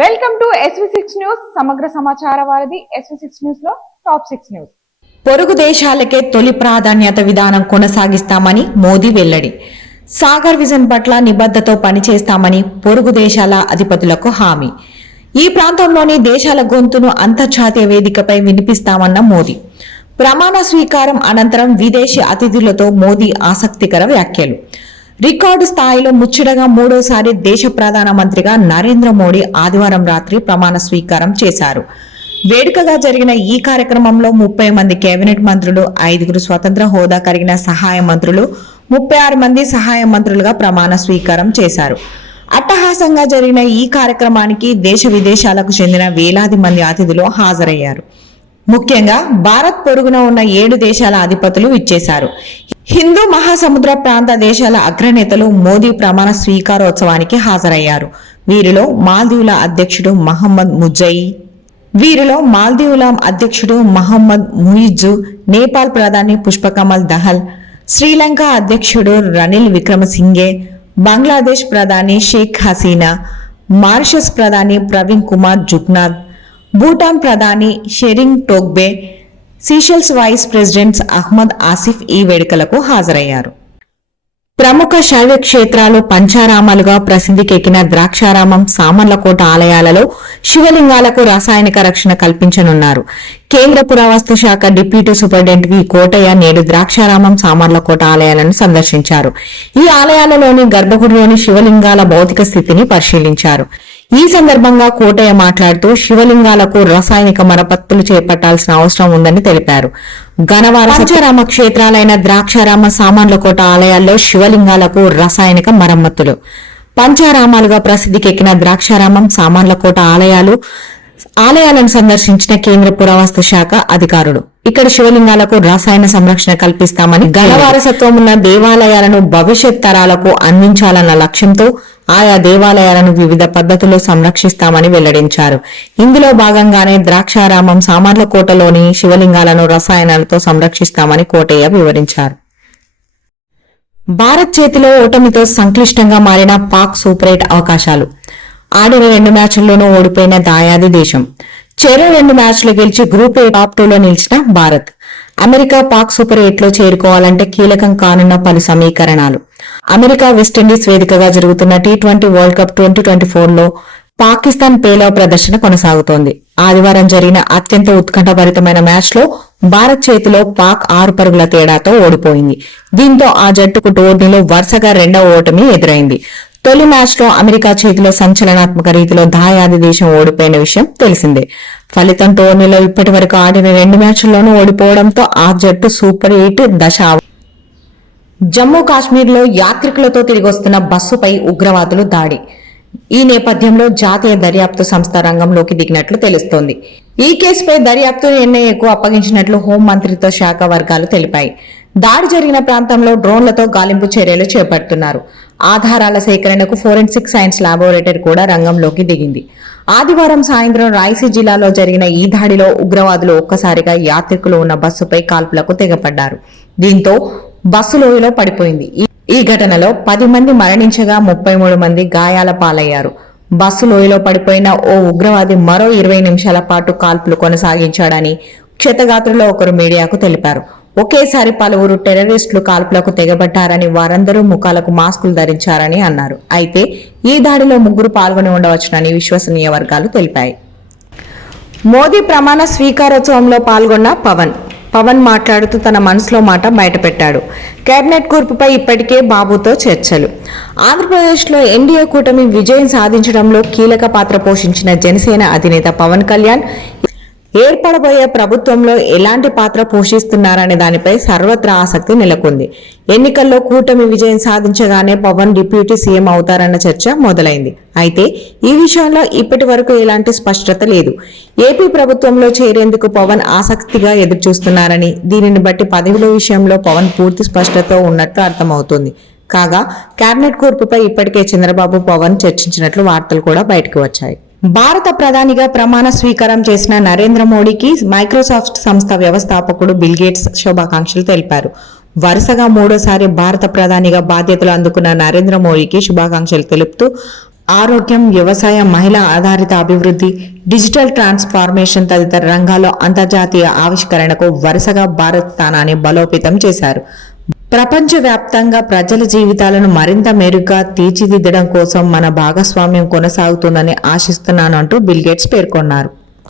Welcome to SV6 news. సమగ్ర సమాచార వారధి SV6 న్యూస్ లో టాప్ 6 న్యూస్. పొరుగు దేశాలకే తొలి ప్రాధాన్యత విధానం కొనసాగిస్తామని మోదీ వెల్లడి. సాగర్ విజన్ పట్ల నిబద్ధతతో పనిచేస్తామని పొరుగు దేశాల అధిపతులకు హామీ. ఈ ప్రాంతంలోని దేశాల గొంతును అంతర్జాతీయ వేదికపై వినిపిస్తామన్న మోదీ. ప్రమాణ స్వీకారం అనంతరం విదేశీ అతిథులతో మోదీ ఆసక్తికర వ్యాఖ్యలు. రికార్డు స్థాయిలో ముచ్చటగా మూడోసారి దేశ ప్రధానమంత్రిగా నరేంద్ర మోడీ ఆదివారం రాత్రి ప్రమాణ స్వీకారం చేశారు. వేడుకగా జరిగిన ఈ కార్యక్రమంలో 30 మంది కేబినెట్ మంత్రులు, 5 స్వతంత్ర హోదా కలిగిన సహాయ మంత్రులు, 36 మంది సహాయ మంత్రులుగా ప్రమాణ స్వీకారం చేశారు. అట్టహాసంగా జరిగిన ఈ కార్యక్రమానికి దేశ విదేశాలకు చెందిన వేలాది మంది అతిథులు హాజరయ్యారు. ముఖ్యంగా భారత్ పొరుగున ఉన్న 7 దేశాల అధిపతులు ఇచ్చేశారు. హిందూ మహాసముద్ర ప్రాంత దేశాల అగ్రనేతలు మోదీ ప్రమాణ స్వీకారోత్సవానికి హాజరయ్యారు. వీరిలో మాల్దీవుల అధ్యక్షుడు మహమ్మద్ ముయిజ్జు, నేపాల్ ప్రధాని పుష్పకమల్ దహల్, శ్రీలంక అధ్యక్షుడు రనిల్ విక్రమసింఘే, బంగ్లాదేశ్ ప్రధాని షేక్ హసీనా, మారిషస్ ప్రధాని ప్రవీణ్ కుమార్ జుగ్నాథ్, భూటాన్ ప్రధాని షెరింగ్ టోగ్బే, Seychelles vice president Ahmed Asif ఈ వేడుకలకు హాజరయ్యారు. ప్రముఖ శైవ క్షేత్రాలు పంచారామాలుగా ప్రసిద్ధికెక్కిన ద్రాక్షారామం, సామర్లకోట ఆలయాలలో శివలింగాలకు రసాయనిక రక్షణ కల్పించనున్నారు. కేంద్ర పురావస్తు శాఖ డిప్యూటీ సూపరింటెండెంట్ వి కోటయ్య నేడు ద్రాక్షారామం, సామర్లకోట ఆలయాలను సందర్శించారు. ఈ ఆలయాలలోని గర్భగుడిలోని శివలింగాల భౌతిక స్థితిని పరిశీలించారు. ఈ సందర్భంగా కోటయ్య మాట్లాడుతూ శివలింగాలకు రసాయనిక మరమ్మతులు చేపట్టాల్సిన అవసరం ఉందని తెలిపారు. గణవార పంచారామ క్షేత్రాలైన ద్రాక్షారామ, సామర్లకోట ఆలయాల్లో శివలింగాలకు రసాయనిక మరమ్మతులు. పంచారామాలుగా ప్రసిద్ధికెక్కిన ద్రాక్షారామం, సామర్లకోట ఆలయాలను సందర్శించిన కేంద్ర పురావస్తు శాఖ అధికారులు ఇక్కడ శివలింగాలకు రసాయన సంరక్షణ కల్పిస్తామని, గణవారసత్వం ఉన్న దేవాలయాలను భవిష్యత్ తరాలకు అందించాలన్న లక్ష్యంతో ఆయా దేవాలయాలను వివిధ పద్ధతుల్లో సంరక్షిస్తామని వెల్లడించారు. ఇందులో భాగంగానే ద్రాక్షారామం, సామర్లకోటలోని శివలింగాలను రసాయనాలతో సంరక్షిస్తామని కోటయ్య వివరించారు. భారత్ చేతిలో ఓటమితో సంక్లిష్టంగా మారిన పాక్ సూపర్ 8 అవకాశాలు. ఆడిన 2 మ్యాచ్ల్లోనూ ఓడిపోయిన దాయాది దేశం. చెరో 2 మ్యాచ్లు గెలిచి గ్రూప్ A టాప్ 2లో నిలిచిన భారత్. అమెరికా పాక్ సూపర్ 8లో చేరుకోవాలంటే కీలకం కానున్న పలు సమీకరణాలు. అమెరికా వెస్టిండీస్ వేదికగా జరుగుతున్న T20 వరల్డ్ కప్ 2024లో పాకిస్తాన్ పేలవ ప్రదర్శన కొనసాగుతోంది. ఆదివారం జరిగిన అత్యంత ఉత్కంఠభరితమైన మ్యాచ్లో భారత్ చేతిలో పాక్ 6 పరుగుల తేడాతో ఓడిపోయింది. దీంతో ఆ జట్టుకు టోర్నీలో వరుసగా 2వ ఓటమి ఎదురైంది. తొలి మ్యాచ్లో అమెరికా చేతిలో సంచలనాత్మక రీతిలో దాయాది దేశం ఓడిపోయిన విషయం తెలిసిందే. ఫలితం టోర్నీలో ఇప్పటి వరకు ఆడిన 2 మ్యాచ్ల్లోనూ ఓడిపోవడంతో ఆ జట్టు సూపర్ 8 దశ. జమ్మూ కాశ్మీర్లో యాత్రికులతో తిరిగొస్తున్న బస్సుపై ఉగ్రవాదులు దాడి. ఈ నేపథ్యంలో జాతీయ దర్యాప్తు సంస్థ రంగంలోకి దిగినట్లు తెలుస్తోంది. ఈ కేసుపై దర్యాప్తును NIAకు అప్పగించినట్లు హోంమంత్రిత్వ శాఖ వర్గాలు తెలిపాయి. దాడి జరిగిన ప్రాంతంలో డ్రోన్లతో గాలింపు చర్యలు చేపడుతున్నారు. ఆధారాల సేకరణకు ఫోరెన్సిక్ సైన్స్ లాబొరేటరీ కూడా రంగంలోకి దిగింది. ఆదివారం సాయంత్రం రాయసీ జిల్లాలో జరిగిన ఈ దాడిలో ఉగ్రవాదులు ఒక్కసారిగా యాత్రికులు ఉన్న బస్సుపై కాల్పులకు తెగపడ్డారు. దీంతో బస్సు లోయలో పడిపోయింది. ఈ ఘటనలో 10 మంది మరణించగా 33 మంది గాయాల పాలయ్యారు. బస్సు లోయలో పడిపోయిన ఓ ఉగ్రవాది మరో 20 నిమిషాల పాటు కాల్పులు కొనసాగించాడని క్షతగాత్రుల్లో ఒకరు మీడియాకు తెలిపారు. ఒకేసారి పలువురు టెర్రరిస్టులు కాల్పులకు తెగబడ్డారని, వారందరూ ముఖాలకు మాస్కులు ధరించారని అన్నారు. అయితే ఈ దాడిలో 3 పాల్గొని ఉండవచ్చునని విశ్వసనీయ వర్గాలు తెలిపాయి. మోదీ ప్రమాణ స్వీకారోత్సవంలో పాల్గొన్న పవన్ మాట్లాడుతూ తన మనసులో మాట బయటపెట్టాడు. కేబినెట్ కూర్పుపై ఇప్పటికే బాబుతో చర్చలు. ఆంధ్రప్రదేశ్లో ఎన్డీఏ కూటమి విజయం సాధించడంలో కీలక పాత్ర పోషించిన జనసేన అధినేత పవన్ కళ్యాణ్ ఏర్పడబోయే ప్రభుత్వంలో ఎలాంటి పాత్ర పోషిస్తున్నారనే దానిపై సర్వత్రా ఆసక్తి నెలకొంది. ఎన్నికల్లో కూటమి విజయం సాధించగానే పవన్ డిప్యూటీ సీఎం అవుతారన్న చర్చ మొదలైంది. అయితే ఈ విషయంలో ఇప్పటి వరకు ఎలాంటి స్పష్టత లేదు. ఏపీ ప్రభుత్వంలో చేరేందుకు పవన్ ఆసక్తిగా ఎదురుచూస్తున్నారని, దీనిని బట్టి పదవుల విషయంలో పవన్ పూర్తి స్పష్టత ఉన్నట్లు అర్థమవుతోంది. కాగా కేబినెట్ కూర్పుపై ఇప్పటికే చంద్రబాబు, పవన్ చర్చించినట్లు వార్తలు కూడా బయటకు వచ్చాయి. భారత ప్రధానిగా ప్రమాణ స్వీకారం చేసిన నరేంద్ర మోడీకి మైక్రోసాఫ్ట్ సంస్థ వ్యవస్థాపకుడు బిల్ గేట్స్ శుభాకాంక్షలు తెలిపారు. వరుసగా 3వ సారి భారత ప్రధానిగా బాధ్యతలు అందుకున్న నరేంద్ర మోడీకి శుభాకాంక్షలు తెలుపుతూ ఆరోగ్యం, వ్యవసాయం, మహిళా ఆధారిత అభివృద్ధి, డిజిటల్ ట్రాన్స్ఫార్మేషన్ తదితర రంగాల్లో అంతర్జాతీయ ఆవిష్కరణకు వరుసగా భారత్ స్థానాన్ని బలోపేతం చేశారు. ప్రపంచవ్యాప్తంగా ప్రజల జీవితాలను మరింత మెరుగ్గా తీర్చిదిద్దడం కోసం మన భాగస్వామ్యం కొనసాగుతుందని ఆశిస్తున్నానంటూ బిల్ గేట్స్ పేర్కొన్నారు.